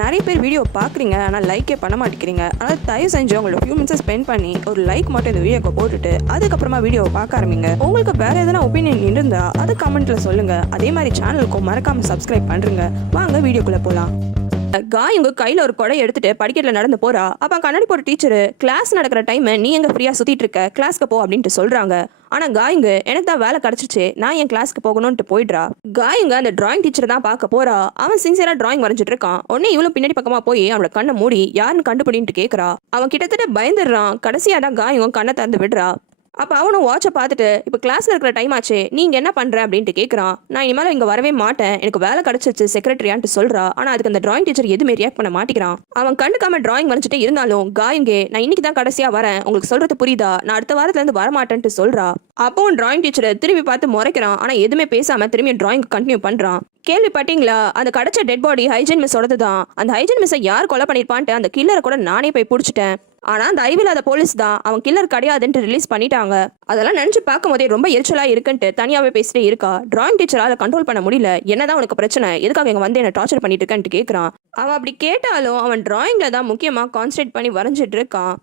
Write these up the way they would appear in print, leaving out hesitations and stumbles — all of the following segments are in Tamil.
நிறைய பேர் வீடியோ பார்க்குறீங்க, ஆனால் லைக்கே பண்ண மாட்டேங்கிறீங்க. ஆனால் தயவு செஞ்சு உங்களோட ஃபியூ மினிட்ஸ் ஸ்பெண்ட் பண்ணி ஒரு லைக் மட்டும் இந்த வீடியோக்கு போட்டுட்டு அதுக்கப்புறமா வீடியோவை பார்க்க ஆரம்பிங்க. உங்களுக்கு வேற எதனா ஒப்பீனியன் இருந்தால் அதை கமெண்ட்ல சொல்லுங்க. அதே மாதிரி சேனலுக்கும் மறக்காம சப்ஸ்கிரைப் பண்ணுங்க. வாங்க வீடியோக்குள்ள போகலாம். காயங்க கையில் ஒரு கொடை எடுத்துட்டு படிக்கட்டில் நடந்து போறா. அப்போ கண்ணாடி போட்ட டீச்சரு, கிளாஸ் நடக்கிற டைம் நீ எங்க ஃப்ரீயா சுத்திட்டு இருக்க, கிளாஸ்க்கு போ அப்படின்ட்டு சொல்றாங்க. ஆனா காயங்க, எனக்கு தான் வேலை கிடைச்சிச்சு, நான் என் கிளாஸ்க்கு போகணும்னு போயிடுறா. காயங்க அந்த டிராயிங் டீச்சர் தான் பார்க்க போறா. அவன் சின்சியரா டிராயிங் வரைஞ்சிட்டு இருக்கான். உடனே இவளும் பின்னாடி பக்கமா போய் அவனோட கண்ணை மூடி யாருன்னு கண்டுபிடின்னு கேட்கறா. அவன் கிட்டத்தட்ட பயந்துடுறான். கடைசியா தான் காயங்க கண்ணை திறந்து விடுறா. அப்போ அவனும் வாட்சை பார்த்துட்டு, இப்போ கிளாஸில் இருக்கிற டைம் ஆச்சு, நீங்கள் என்ன பண்ணுற அப்படின்ட்டு கேட்குறான். நான் இனிமேல் இங்கே வரவே மாட்டேன், எனக்கு வேலை கிடச்சிச்சு செக்ரட்டரியான்ட்டு சொல்கிறா. ஆனால் அதுக்கு அந்த டிராயிங் டீச்சர் எதுவுமே ரியாக்ட் பண்ண மாட்டேங்கிறான். அவன் கண்டுக்காம டிராயிங் வரைஞ்சிட்டே இருந்தாலும் காயங்கே, நான் இன்னைக்கு தான் கடைசியாக வரேன், உங்களுக்கு சொல்கிறது புரியுதா, நான் அடுத்த வாரத்துலேருந்து வரமாட்டேன்ட்டு சொல்கிறா. அப்போவும் டிராயிங் டீச்சரை திரும்பி பார்த்து முறைக்கிறான். ஆனால் எதுவுமே பேசாமல் திரும்பி டிராயிங் கண்டினியூ பண்ணுறான். கேள்விப்பட்டீங்களா, அந்த கிடைச்ச டெட் பாடி ஹைஜன் மிஸ்ஸோடது தான். அந்த ஹைஜன் மிஸ்ஸை யார் கொலை பண்ணியிருப்பான்ட்டு அந்த கில்லரை கூட நானே போய் பிடிச்சிட்டேன். ஆனா அந்த ஐவில்லாத போலீஸ் தான் அவன் கில்லர் கிடையாதுன்ட்டு ரிலீஸ் பண்ணிட்டாங்க. அதெல்லாம் நினைச்சு பார்க்கும் போதே ரொம்ப எரிச்சலா இருக்குன்ட்டு தனியாவே பேசிட்டே இருக்கா. டிராயிங் டீச்சரால கண்ட்ரோல் பண்ண முடியல. என்னதான் உனக்கு பிரச்சனை, எதுக்காக இங்க வந்து என்ன டார்ச்சர் பண்ணிட்டு இருக்கேன்ட்டு கேட்கறான். அவன் அப்படி கேட்டாலும் அவன் டிராயிங்ல தான் முக்கியமா கான்சென்ட்ரேட் பண்ணி வரைஞ்சிட்டு இருக்கான்.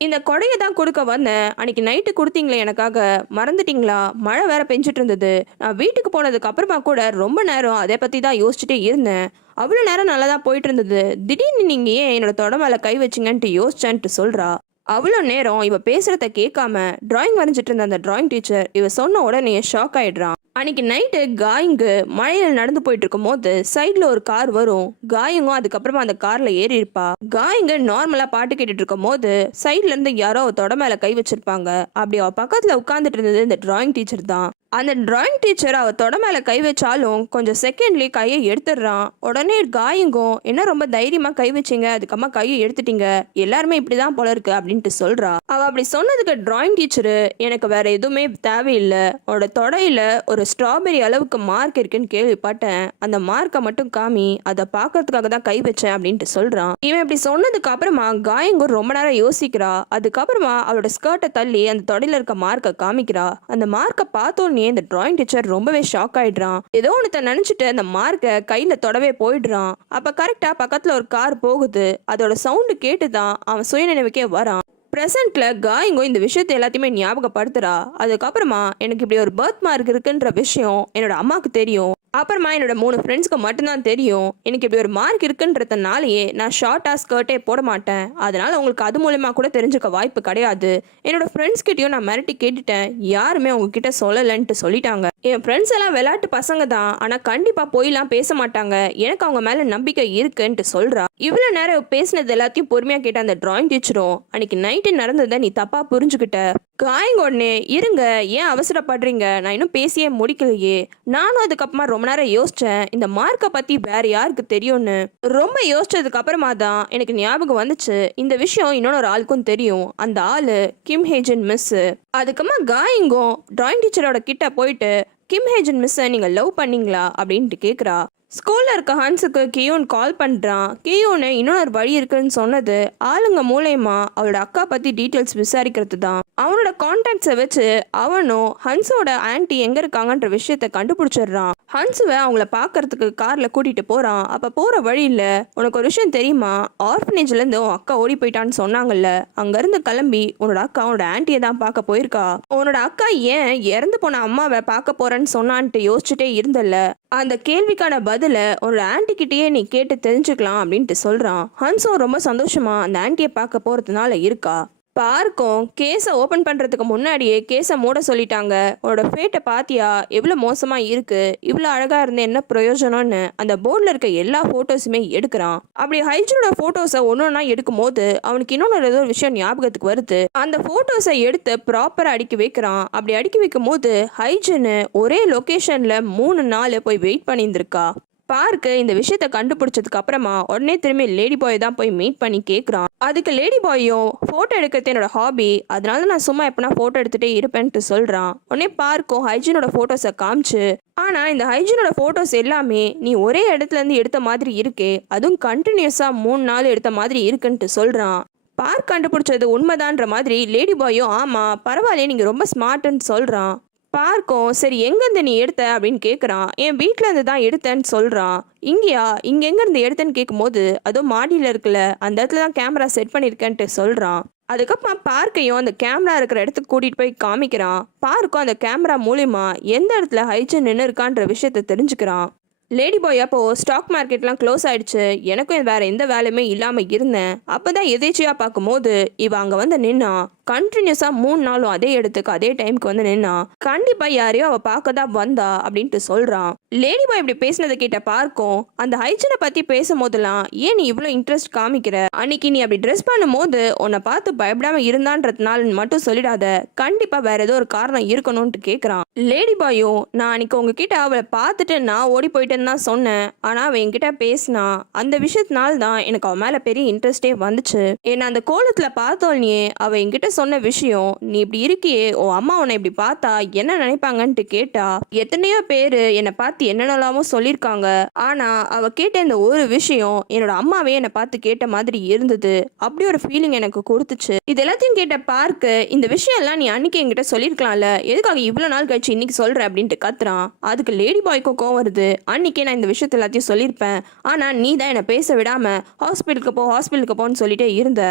இந்த கொடையை தான் கொடுக்க வந்தேன், அன்னைக்கு நைட்டு கொடுத்தீங்களே எனக்காக, மறந்துட்டீங்களா, மழை வேற பெஞ்சிட்டு இருந்தது. நான் வீட்டுக்கு போனதுக்கு அப்புறமா கூட ரொம்ப நேரம் அதை பத்தி தான் யோசிச்சுட்டே இருந்தேன். அவ்வளோ நேரம் நல்லா தான் போயிட்டு இருந்தது, திடீர்னு நீங்க ஏன் என்னோட தொட மேல கை வச்சிங்கன்ட்டு யோசிச்சேன்ட்டு சொல்றா. அவ்வளோ நேரம் இவ பேசுறத கேட்காம டிராயிங் வரைஞ்சிட்டு இருந்த அந்த டிராயிங் டீச்சர் இவ சொன்ன உடனே ஷாக் ஆயிடுறான். அன்னைக்கு நைட்டு காயங்கு மழையில் நடந்து போயிட்டு இருக்கும் போது சைட்ல ஒரு கார் வரும். காயங்கும் அதுக்கப்புறமா அந்த கார்ல ஏறி இருப்பா. காயங்க நார்மலா பாட்டு கேட்டுட்டு இருக்கும் போது சைட்ல இருந்து யாரோ தொட மேல கை வச்சிருப்பாங்க. அப்படி அவ பக்கத்துல உட்கார்ந்துட்டு இருந்தது இந்த டிராயிங் டீச்சர் தான். அந்த டிராயிங் டீச்சர் அவ தொட மேல கை வச்சாலும் கொஞ்சம் செகண்ட்லயே கையை எடுத்துடுறான். உடனே காயங்கும், என்ன ரொம்ப தைரியமா கை வச்சிங்க, அதுக்கம்மா கையை எடுத்துட்டீங்க, எல்லாருமே இப்படிதான் போல இருக்கு அப்படின்ட்டு சொல்றா. அவ அப்படி சொன்னதுக்கு டிராயிங் டீச்சரு, எனக்கு வேற எதுவுமே தேவையில்லை, அவனோட தொடையில ஒரு ஸ்ட்ராபெரி அளவுக்கு மார்க் இருக்குன்னு கேள்விப்பட்டேன், அந்த மார்க்கை மட்டும் காமி, அதை பாக்கிறதுக்காக தான் கை வச்சேன் அப்படின்ட்டு சொல்றான். இவன் இப்படி சொன்னதுக்கு அப்புறமா காயங்கூர் ரொம்ப நேரம் யோசிக்கிறா. அதுக்கப்புறமா அவளோட ஸ்கர்ட்டை தள்ளி அந்த தொடையில இருக்க மார்க்கை காமிக்கிறா. அந்த மார்க்கை பார்த்தோன்னே இந்த டிராயிங் டீச்சர் ரொம்பவே ஷாக் ஆயிடுறான். ஏதோ ஒன்று நினைச்சிட்டு அந்த மார்க்கை கையில தொடவே போயிடுறான். அப்ப கரெக்டா பக்கத்துல ஒரு கார் போகுது. அதோட சவுண்டு கேட்டுதான் அவன் சுயநினைவுக்கே வரான். பிரசன்ட்ல காயங்கோ இந்த விஷயத்தை எல்லாத்தையுமே ஞாபகப்படுத்துறா. அதுக்கப்புறமா எனக்கு இப்படி ஒரு பர்த் மார்க் இருக்குன்ற விஷயம் என்னோட அம்மாவுக்கு தெரியும், அப்புறமா என்னோட 3 ஃப்ரெண்ட்ஸ்க்கு மட்டும்தான் தெரியும். எனக்கு இப்படி ஒரு மார்க் இருக்குன்றதுனாலயே நான் ஷார்ட்டா ஸ்கர்ட்டே போட மாட்டேன். அதனால உங்களுக்கு அது மூலமா கூட தெரிஞ்சுக்க வாய்ப்பு கிடையாது. என்னோட ஃப்ரெண்ட்ஸ் கிட்டயும் நான் மிரட்டி கேட்டுட்டேன், யாருமே உங்ககிட்ட சொல்லலன்ட்டு சொல்லிட்டாங்க. என் ஃப்ரெண்ட்ஸ் எல்லாம் விளையாட்டு பசங்க தான், ஆனா கண்டிப்பா போயெல்லாம் பேச மாட்டாங்க, எனக்கு அவங்க மேல நம்பிக்கை இருக்குன்ட்டு சொல்றா. இவ்வளவு நேரம் பேசினது எல்லாத்தையும் பொறுமையா கேட்ட அந்த டிராயிங் டீச்சரும், அன்னைக்கு நைட்டு நடந்ததை நீ தப்பா புரிஞ்சுக்கிட்ட. காயங்க உடனே, இருங்க ஏன் அவசரப்படுறீங்க, நான் இன்னும் பேசியே முடிக்கலையே, நானும் அதுக்கப்புறமா ரொம்ப நேரம் யோசிச்சேன், இந்த மார்க்கை பத்தி வேற யாருக்கு தெரியும்னு. ரொம்ப யோசிச்சதுக்கு அப்புறமா தான் எனக்கு ஞாபகம் வந்துச்சு, இந்த விஷயம் இன்னொரு ஆளுக்கும் தெரியும், அந்த ஆளு கிம் ஹேஜன் மிஸ். அதுக்கப்புறமா காயங்கும் டிராயிங் டீச்சரோட கிட்ட போயிட்டு, கிம் ஹேஜன் மிஸ்ஸை நீங்க லவ் பண்ணீங்களா அப்படின்ட்டு கேட்குறா. ஸ்கூல்ல இருக்க ஹன்ஸுக்கு கியூன் கால் பண்றான். கியூனு இன்னொரு வழி இருக்குன்னு சொன்னது ஆளுங்க மூலயமா அவளோட அக்கா பத்தி டீட்டெயில்ஸ் விசாரிக்கிறது தான். அவனோட கான்டாக்ட்ஸை வச்சு அவனும் ஹன்ஸோட ஆன்டி எங்க இருக்காங்கன்ற விஷயத்த கண்டுபிடிச்சிடுறான். ஹன்ஸுவை அவங்கள பாக்குறதுக்கு கார்ல கூட்டிட்டு போறான். அப்ப போற வழியில, உனக்கு ஒரு விஷயம் தெரியுமா, ஆர்ஃபனேஜ்ல இருந்து உன் அக்கா ஓடி போயிட்டான்னு சொன்னாங்கல்ல, அங்க இருந்து கிளம்பி உன்னோட அக்கா உன்னோட ஆன்டியை தான் பார்க்க போயிருக்கா. உன்னோட அக்கா ஏன் இறந்து போன அம்மாவை பார்க்க போறேன்னு சொன்னான்ட்டு யோசிச்சுட்டே இருந்தல்ல, அந்த கேள்விக்கான பதில ஒரு ஆன்டி கிட்டேயே நீ கேட்டு தெரிஞ்சுக்கலாம் அப்படின்ட்டு சொல்றான். ஹன்ஸும் ரொம்ப சந்தோஷமா அந்த ஆன்டியை பார்க்க போறதுனால இருக்கா. பார்க்கும் கேஸை ஓப்பன் பண்ணுறதுக்கு முன்னாடியே கேஸை மூட சொல்லிட்டாங்க. உன்னோட ஃபேட்டை பாத்தியா, எவ்வளோ மோசமாக இருக்கு, இவ்வளோ அழகாக இருந்த என்ன பிரயோஜனம்னு அந்த போர்டில் இருக்க எல்லா ஃபோட்டோஸுமே எடுக்கிறான். அப்படி ஹைஜனோட ஃபோட்டோஸை ஒன்றா எடுக்கும் போது அவனுக்கு இன்னொன்று ஏதோ ஒரு விஷயம் ஞாபகத்துக்கு வருது. அந்த ஃபோட்டோஸை எடுத்து ப்ராப்பராக அடுக்கி வைக்கிறான். அப்படி அடுக்கி வைக்கும் போது ஹைஜனு ஒரே லொக்கேஷனில் 3 நாள் போய் வெயிட் பண்ணியிருந்திருக்கா. பார்க்கு இந்த விஷயத்த கண்டுபிடிச்சதுக்கு அப்புறமா உடனே திரும்பி லேடி பாய் தான் போய் மீட் பண்ணி கேட்குறான். அதுக்கு லேடி பாயும், ஃபோட்டோ எடுக்கிறது என்னோட ஹாபி, அதனால நான் சும்மா எப்பனா ஃபோட்டோ எடுத்துகிட்டே இருப்பேன்ட்டு சொல்கிறான். உடனே பார்க்கும் ஹைஜீனோட ஃபோட்டோஸை காமிச்சு, ஆனால் இந்த ஹைஜீனோட ஃபோட்டோஸ் எல்லாமே நீ ஒரே இடத்துலேருந்து எடுத்த மாதிரி இருக்கே, அதுவும் கண்டினியூஸாக 3 நாள் எடுத்த மாதிரி இருக்குன்ட்டு சொல்கிறான். பார்க் கண்டுபிடிச்சது உண்மைதான்ற மாதிரி லேடி பாயும், ஆமாம் பரவாயில்ல நீங்கள் ரொம்ப ஸ்மார்ட்டுன்னு சொல்கிறான். பார்க்கும் சரி எங்கேருந்து நீ எடுத்த அப்படின்னு கேட்குறான். என் வீட்டில் இருந்து தான் எடுத்தேன்னு சொல்கிறான். இங்கேயா, இங்கே எங்கேருந்து எடுத்தேன்னு கேட்கும்போது அதுவும் மாடியில் இருக்குல்ல அந்த இடத்துல தான் கேமரா செட் பண்ணியிருக்கேன்ட்டு சொல்கிறான். அதுக்கப்புறம் பார்க்கையும் அந்த கேமரா இருக்கிற இடத்துக்கு கூட்டிகிட்டு போய் காமிக்கிறான். பார்க்கும் அந்த கேமரா மூலிமா எந்த இடத்துல ஹைஜன் நின்று இருக்கான்ற விஷயத்த தெரிஞ்சுக்கிறான். லேடி பாய் அப்போ ஸ்டாக் மார்க்கெட்லாம் க்ளோஸ் ஆயிடுச்சு, எனக்கும் வேற எந்த வேலையுமே இல்லாமல் இருந்தேன். அப்போதான் எதேச்சியாக பார்க்கும்போது இவ அங்கே வந்து நின்னா. கண்டினியூஸாக 3 நாளும் அதே இடத்துக்கு அதே டைமுக்கு வந்து நின்னா. கண்டிப்பாக யாரையோ அவள் பார்க்க தான் வந்தா அப்படின்ட்டு சொல்கிறான். லேடி பாய் இப்படி பேசினதை கேட்ட பார்க்கும் அந்த ஹைஜனை பற்றி பேசும்போதெல்லாம் ஏன் நீ இவ்வளோ இன்ட்ரெஸ்ட் காமிக்கிற, அன்னைக்கு நீ அப்படி ட்ரெஸ் பண்ணும்போது உன்னை பார்த்து பயப்படாமல் இருந்தான்றதுனால மட்டும் சொல்லிடாத, கண்டிப்பாக வேற ஏதோ ஒரு காரணம் இருக்கணும்னு கேட்குறான். லேடி பாயும் நான் அன்னைக்கு உங்ககிட்ட அவளை பார்த்துட்டு நான் ஓடி போயிட்டேன்னு தான் சொன்னேன், ஆனால் அவன் என்கிட்ட பேசினா அந்த விஷயத்தினால தான் எனக்கு அவன் மேலே பெரிய இன்ட்ரெஸ்டே வந்துச்சு. ஏன்னா அந்த கோலத்தில் பார்த்தோன்னே அவள் என்கிட்ட சொன்ன விஷயம், நீ இப்படி இருக்கியே ஓ அம்மா உன்னை இப்படி பார்த்தா என்ன நினைப்பாங்கன்ட்டு கேட்டா. எத்தனையோ பேர் என்னை பார்த்து என்னென்னலாமோ சொல்லியிருக்காங்க, ஆனா அவ கேட்ட இந்த ஒரு விஷயம் என்னோட அம்மாவே என்னை பார்த்து கேட்ட மாதிரி இருந்தது. அப்படி ஒரு ஃபீலிங் எனக்கு கொடுத்துச்சு. இது எல்லாத்தையும் கேட்ட பார்க்கு இந்த விஷயம் எல்லாம் நீ அன்னைக்கு என்கிட்ட சொல்லியிருக்கலாம்ல, எதுக்காக இவ்வளோ நாள் கழிச்சு இன்னைக்கு சொல்ற அப்படின்ட்டு கத்துறான். அதுக்கு லேடி பாய்க்கும் கோவம் வருது. அன்னைக்கே நான் இந்த விஷயத்த எல்லாத்தையும் சொல்லியிருப்பேன், ஆனா நீ தான் என்னை பேச விடாம ஹாஸ்பிட்டலுக்கு போன்னு சொல்லிட்டே இருந்த.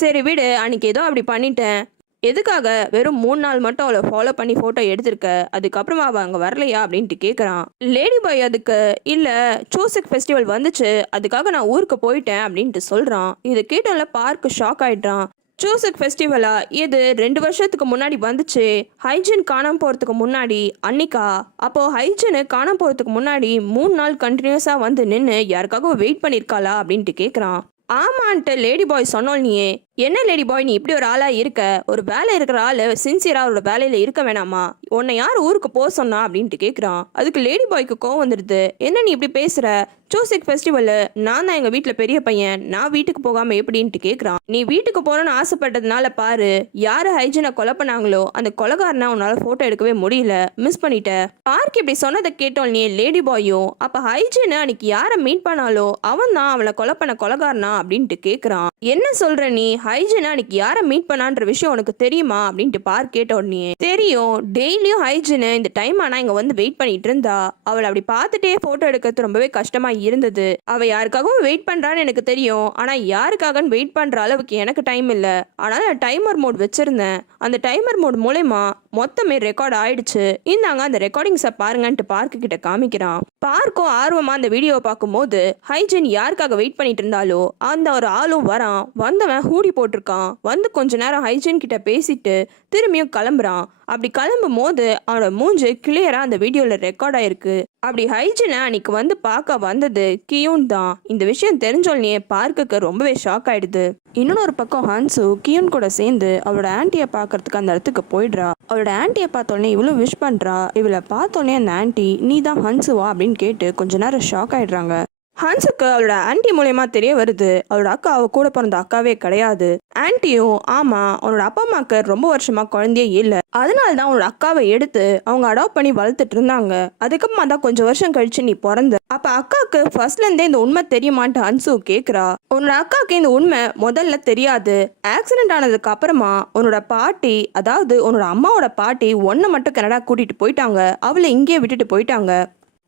சரி விடு, அன்னைக்கு ஏதோ அப்படி பண்ணிட்டேன், எதுக்காக வெறும் 3 நாள் மட்டும் அவளை ஃபாலோ பண்ணி ஃபோட்டோ எடுத்திருக்க, அதுக்கப்புறமா அவள் அங்கே வரலையா அப்படின்ட்டு கேட்குறான். லேடி பாய் அதுக்கு இல்லை சூசக் ஃபெஸ்டிவல் வந்துச்சு, அதுக்காக நான் ஊருக்கு போயிட்டேன் அப்படின்ட்டு சொல்கிறான். இதை கேட்டால பார்க்கு ஷாக் ஆயிடுறான். சூசக் ஃபெஸ்டிவலா, இது 2 வருஷத்துக்கு முன்னாடி வந்துச்சு, ஹைஜின் காணாம போகிறதுக்கு முன்னாடி அன்னிக்கா. அப்போது ஹைஜினு காணாம போகிறதுக்கு முன்னாடி 3 நாள் கண்டினியூஸாக வந்து நின்று யாருக்காகவும் வெயிட் பண்ணியிருக்காளா அப்படின்ட்டு கேட்குறான். ஆமான்ட்டு லேடி பாய் சொன்னோல்னியே, என்ன லேடி பாய் நீ இப்படி ஒரு ஆளாக இருக்க, ஒரு வேலை இருக்கிற ஆள் சின்சியராக அவரோட வேலையில் இருக்க வேணாமா, உன்னை யார் ஊருக்கு போக சொன்னா அப்படின்ட்டு கேட்குறான். அதுக்கு லேடி பாய்க்கு கோவம் வந்துடுது. என்ன நீ இப்படி பேசுகிற, சூசக் ஃபெஸ்டிவலு நான் தான் எங்கள் வீட்டில் பெரிய பையன், நான் வீட்டுக்கு போகாமல் எப்படின்ட்டு கேட்குறான். நீ வீட்டுக்கு போகணுன்னு ஆசைப்பட்டதுனால பாரு, யார் ஹைஜனை கொலை பண்ணாங்களோ அந்த கொலைகாரனை உன்னால் ஃபோட்டோ எடுக்கவே முடியல, மிஸ் பண்ணிட்ட. பார்க் இப்படி சொன்னதை கேட்டோம் நீ லேடி பாயும், அப்போ ஹைஜனை அன்னைக்கு யாரை மீட் பண்ணாலோ அவன் தான் அவளை கொலை பண்ண கொலைகாரனா அப்படின்ட்டு கேட்குறான். என்ன சொல்ற நீ, ஹைஜனை அன்னைக்கு யாரை மீட் பண்ணான்ற விஷயம் உனக்கு தெரியுமா அப்படின்ட்டு பார்க் கேட்ட உடனே தெரியும், டெய்லியும் ஹைஜனை இந்த டைம் ஆனால் இங்கே வந்து வெயிட் பண்ணிட்டு இருந்தா, அவளை அப்படி பார்த்துட்டே ஃபோட்டோ எடுக்கிறது ரொம்பவே கஷ்டமா இருந்தது. அவ யாருக்காகவும் வெயிட் பண்றான்னு எனக்கு தெரியும், ஆனா யாருக்காகன்னு வெயிட் பண்ற அளவுக்கு எனக்கு டைம் இல்ல, ஆனால் நான் டைமர் மோட் வச்சிருந்தேன். அந்த டைமர் மோட் மூலமா மொத்தமே ரெக்கார்ட் ஆயிடுச்சு, இந்தாங்க அந்த ரெக்கார்டிங்ஸை பாருங்கன்ட்டு பார்க்கு கிட்ட காமிக்கிறான். பார்க்கும் ஆர்வமா அந்த வீடியோவை பார்க்கும்போது ஹைஜன் யாருக்காக வெயிட் பண்ணிட்டு இருந்தாலோ அந்த ஒரு ஆளும் வரான். வந்தவன் ஹூடி போட்டிருக்கான். வந்து கொஞ்ச நேரம் ஹைஜன் கிட்ட பேசிட்டு திரும்பியும் கிளம்புறான். அப்படி கிளம்பும் போது அவனோட மூஞ்சு கிளியரா அந்த வீடியோல ரெக்கார்ட் ஆயிருக்கு. அப்படி ஹைஜனை அன்னைக்கு வந்து பார்க்க வந்தது கியூன் தான். இந்த விஷயம் தெரிஞ்சோடனே பார்க்குக்கு ரொம்பவே ஷாக் ஆயிடுது. இன்னொரு பக்கம் ஹன்சு கியூன் கூட சேர்ந்து அவளோட ஆன்ட்டியை பார்க்கறதுக்கு அந்த இடத்துக்கு போயிடுறா. அவளோட ஆன்ட்டியை பார்த்தோன்னே இவ்வளோ விஷ் பண்றா. இவளை பார்த்தோன்னே அந்த ஆன்ட்டி நீ தான் ஹன்சுவா அப்படின்னு கேட்டு கொஞ்ச நேரம் ஷாக் ஆயிடுறாங்க. ஹன்ஸுக்கு அவளோட ஆன்ட்டி மூலயமா தெரிய வருது அவளோட அக்கா அவ கூட பிறந்த அக்காவே கிடையாது. ஆன்ட்டியும் ஆமா அவனோட அப்பா அம்மாக்கு ரொம்ப வருஷமா குழந்தையே இல்லை, அதனால தான் அவனோட அக்காவை எடுத்து அவங்க அடாப்ட் பண்ணி வளர்த்துட்டு இருந்தாங்க. அதுக்கப்புறமா தான் கொஞ்சம் வருஷம் கழிச்சு நீ பிறந்த. அப்ப அக்காவுக்கு ஃபர்ஸ்ட்ல இருந்தே இந்த உண்மை தெரியுமான்ட்டு ஹன்சு கேக்குறா. உன்னோட அக்காவுக்கு இந்த உண்மை முதல்ல தெரியாது. ஆக்சிடென்ட் ஆனதுக்கு அப்புறமா உன்னோட பாட்டி, அதாவது உன்னோட அம்மாவோட பாட்டி ஒன்னை மட்டும் கனடா கூட்டிட்டு போயிட்டாங்க, அவளை இங்கேயே விட்டுட்டு போயிட்டாங்க.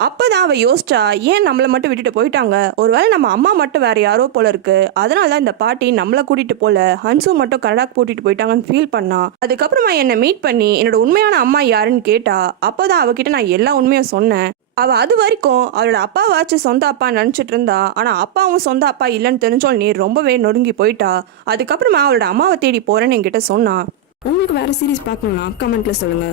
அப்பதான் அவ யோசிச்சா ஏன் நம்மளை மட்டும் விட்டுட்டு போயிட்டாங்க, ஒருவேளை நம்ம அம்மா மட்டும் வேற யாரோ போல இருக்கு, அதனால தான் இந்த பாட்டி நம்மளை கூட்டிட்டு போல ஹன்சு மட்டும் கனடாக்கு கூட்டிட்டு போயிட்டாங்கன்னு ஃபீல் பண்ணா. அதுக்கப்புறமா என்னை மீட் பண்ணி என்னோட உண்மையான அம்மா யாருன்னு கேட்டா. அப்போதான் அவகிட்ட நான் எல்லா உண்மையும் சொன்னேன். அவ அது வரைக்கும் அவளோட அப்பாவாச்சும் சொந்த அப்பா நினச்சிட்டு இருந்தா, ஆனால் அப்பாவும் சொந்த அப்பா இல்லைன்னு தெரிஞ்சோல் நீ ரொம்பவே நொறுங்கி போயிட்டா. அதுக்கப்புறமா அவளோட அம்மாவை தேடி போறேன்னு என்கிட்ட சொன்னா. உங்களுக்கு வேற சீரீஸ் பார்க்கணும்னா கமெண்ட்ல சொல்லுங்க.